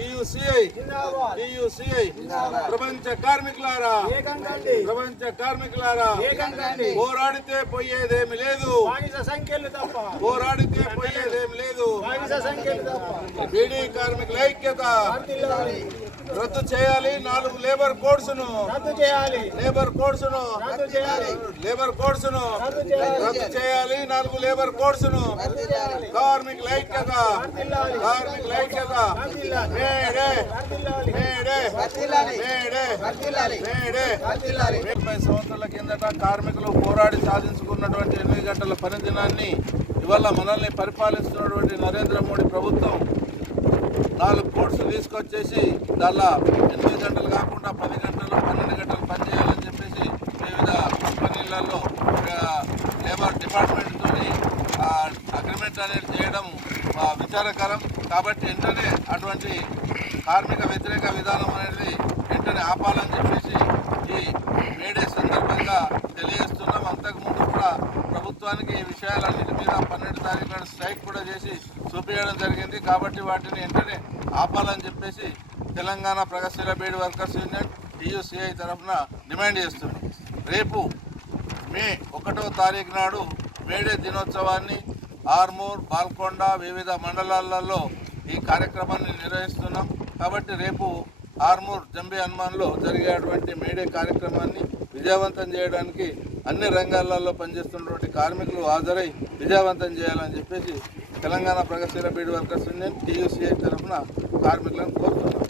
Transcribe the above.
TUCI ప్రపంచ కార్మికులారా పోరాడితే పోయేదేమి లేదు, పోరాడితే పోయేదేమి లేదు. బీడీ కార్మికుల ఐక్యత రద్దు చేయాలి. 4 లేబర్ కోడ్స్ ను రద్దు చేయాలి. 4 లేబర్ కోడ్స్ ను కార్మికుల ఐక్యత మేడే 30 సంవత్సరాల కిందట కార్మికులు పోరాడి సాధించుకున్నటువంటి 8 గంటల పని దినాన్ని ఇవాళ మనల్ని పరిపాలిస్తున్నటువంటి నరేంద్ర మోడీ ప్రభుత్వం 4 కోడ్స్ తీసుకొచ్చేసి దానిలో 8 గంటలు కాకుండా 10 గంటలు 12 గంటలు పనిచేయాలని చెప్పేసి వివిధ కంపెనీలలో లేబర్ డిపార్ట్మెంట్తో అగ్రిమెంట్ అనేది చేయడం విచారకరం. కాబట్టి వెంటనే అటువంటి కార్మిక వ్యతిరేక విధానం అనేది వెంటనే ఆపాలని చెప్పేసి ఈ మేడే సందర్భంగా తెలియజేస్తున్నాం. అంతకుముందు కూడా ప్రభుత్వానికి ఈ విషయాలన్నిటి మీద 12 తారీఖు నాడు స్ట్రైక్ కూడా చేసి చూపించడం జరిగింది. కాబట్టి వాటిని వెంటనే ఆపాలని చెప్పేసి తెలంగాణ ప్రగతిశీల బీడీ వర్కర్స్ యూనియన్ టీయూసీఐ తరఫున డిమాండ్ చేస్తున్నాం. రేపు మే 1వ తారీఖు నాడు మేడే దినోత్సవాన్ని ఆర్మూర్, బాల్కొండ వివిధ మండలాలలో ఈ కార్యక్రమాన్ని నిర్వహిస్తున్నాం. కాబట్టి రేపు ఆర్మూర్ జంబి హనుమాన్లో జరిగేటువంటి మేడే కార్యక్రమాన్ని విజయవంతం చేయడానికి అన్ని రంగాలలో పనిచేస్తున్నటువంటి కార్మికులు హాజరై విజయవంతం చేయాలని చెప్పేసి తెలంగాణ ప్రగతిశీల బీడీ వర్కర్స్ యూనియన్ టీయూసీఐ తరఫున కార్మికులను కోరుతున్నాం.